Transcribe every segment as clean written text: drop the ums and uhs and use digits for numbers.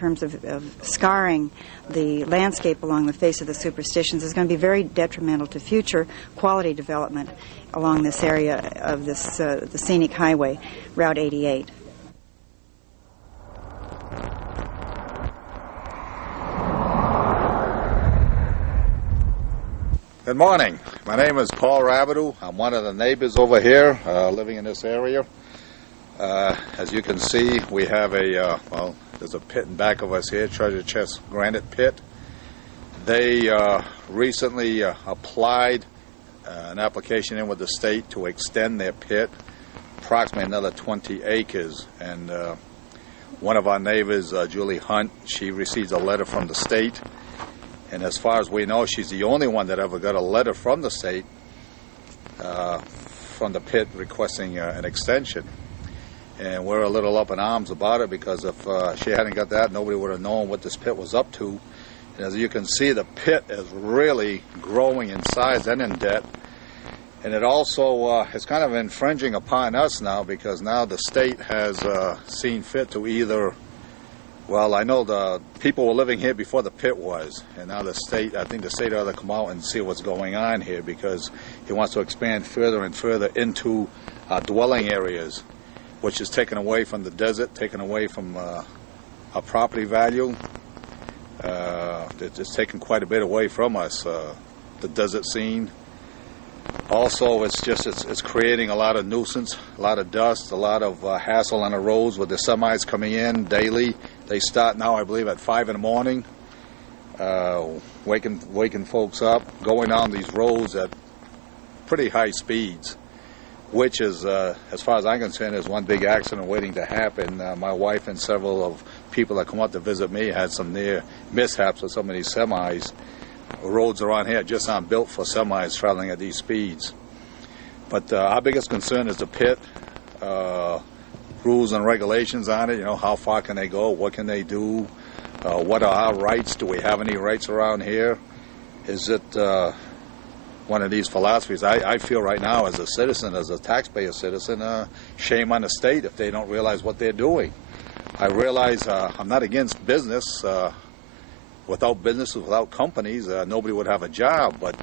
terms of scarring the landscape along the face of the superstitions is going to be very detrimental to future quality development along this area of this the scenic highway, Route 88. Good morning. My name is Paul Rabideau. I'm one of the neighbors over here living in this area. As you can see, we have well, there's a pit in back of us here, Treasure Chest Granite Pit. They recently applied an application in with the state to extend their pit approximately another 20 acres. And one of our neighbors, Julie Hunt, she received a letter from the state. And as far as we know, she's the only one that ever got a letter from the state, from the pit, requesting an extension. And we're a little up in arms about it, because if she hadn't got that, nobody would have known what this pit was up to. And as you can see, the pit is really growing in size and in depth. And it also is kind of infringing upon us now, because now the state has seen fit to either... Well, I know the people were living here before the pit was, and now the state, I think the state ought to come out and see what's going on here, because it wants to expand further and further into dwelling areas, which is taken away from the desert, taken away from our property value. It's taken quite a bit away from us, the desert scene. Also, it's creating a lot of nuisance, a lot of dust, a lot of hassle on the roads with the semis coming in daily. They start now, I believe, at 5 in the morning, waking folks up, going down these roads at pretty high speeds, which is, as far as I'm concerned, is one big accident waiting to happen. My wife and several of people that come out to visit me had some near mishaps with some of these semis. Roads around here just aren't built for semis traveling at these speeds. But our biggest concern is the pit, rules and regulations on it. You know, how far can they go? What can they do? What are our rights? Do we have any rights around here? Is it one of these philosophies? I feel right now, as a citizen, as a taxpayer citizen, shame on the state if they don't realize what they're doing. I realize I'm not against business. Without businesses, without companies, nobody would have a job. But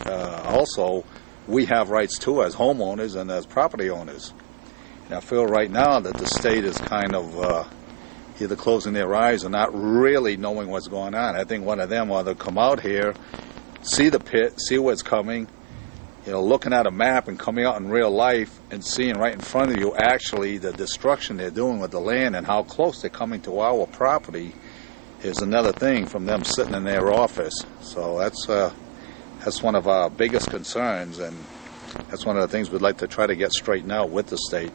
also, we have rights too as homeowners and as property owners. And I feel right now that the state is kind of either closing their eyes or not really knowing what's going on. I think one of them ought to come out here, see the pit, see what's coming, you know, looking at a map and coming out in real life and seeing right in front of you actually the destruction they're doing with the land and how close they're coming to our property is another thing from them sitting in their office. So that's one of our biggest concerns, and that's one of the things we'd like to try to get straightened out with the state.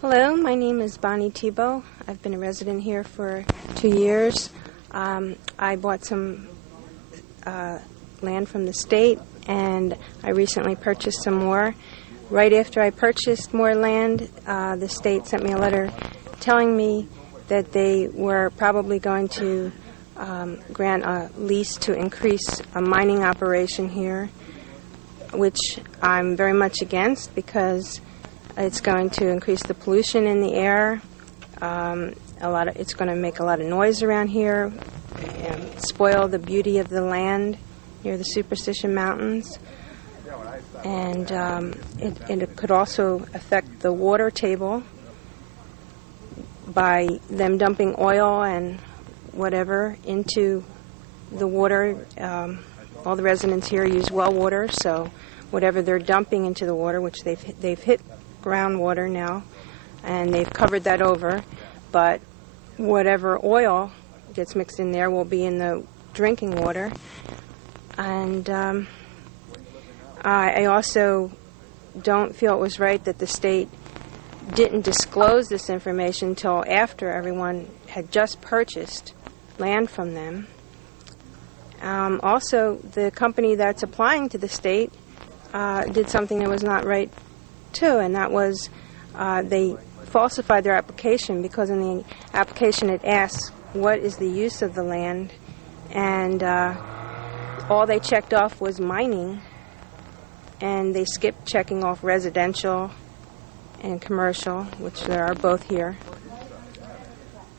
Hello, my name is Bonnie Tebow. I've been a resident here for 2 years. I bought some land from the state, and I recently purchased some more. Right after I purchased more land, the state sent me a letter telling me that they were probably going to grant a lease to increase a mining operation here, which I'm very much against, because it's going to increase the pollution in the air. It's going to make a lot of noise around here, and spoil the beauty of the land near the Superstition Mountains. And it could also affect the water table by them dumping oil and whatever into the water. All the residents here use well water, so whatever they're dumping into the water, which they've hit groundwater now, and they've covered that over, but whatever oil gets mixed in there will be in the drinking water. And I also don't feel it was right that the state didn't disclose this information until after everyone had just purchased land from them. Also, the company that's applying to the state did something that was not right too, and that was they falsified their application, because in the application it asks what is the use of the land, and all they checked off was mining, and they skipped checking off residential and commercial, which there are both here.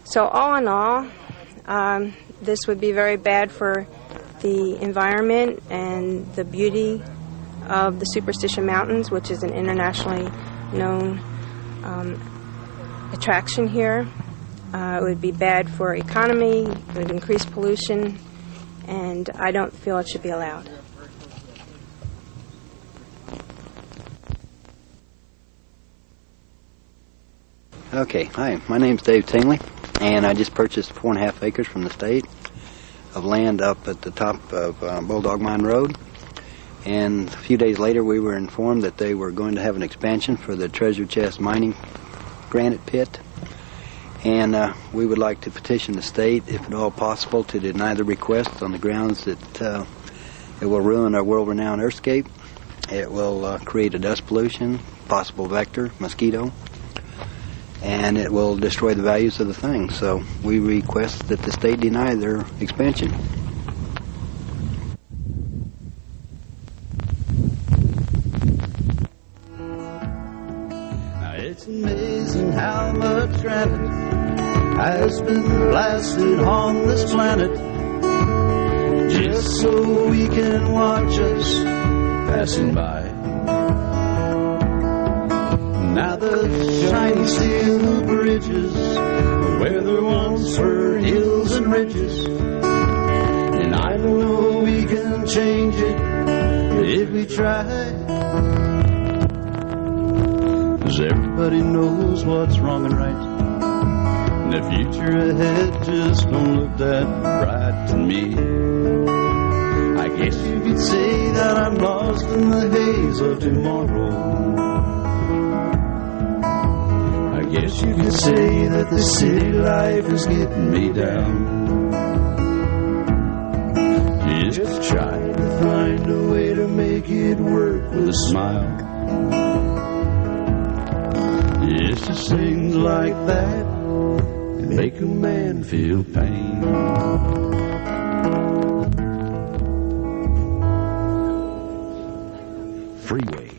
So all in all, this would be very bad for the environment and the beauty of the Superstition Mountains, which is an internationally known attraction here. It would be bad for economy, it would increase pollution, and I don't feel it should be allowed. Okay, hi, my name's Dave Tingley, and I just purchased 4.5 acres from the state of land up at the top of Bulldog Mine Road. And a few days later we were informed that they were going to have an expansion for the Treasure Chest mining granite pit. And we would like to petition the state, if at all possible, to deny the request on the grounds that it will ruin our world-renowned earthscape. It will create a dust pollution, possible vector, mosquito, and it will destroy the values of the thing. So we request that the state deny their expansion. Now it's amazing how much granite has been blasted on this planet just so we can watch us passing by. Now the shiny steel bridges where there once were hills and ridges, and I know we can change it if we try. 'Cause everybody knows what's wrong and right, and the future ahead just don't look that bright to me. I guess you could say that I'm lost in the haze of tomorrow. I guess you could say that the city life is getting me down. Just try to find a way to make it work with a smile. It's just things like that that make a man feel pain. Freeway.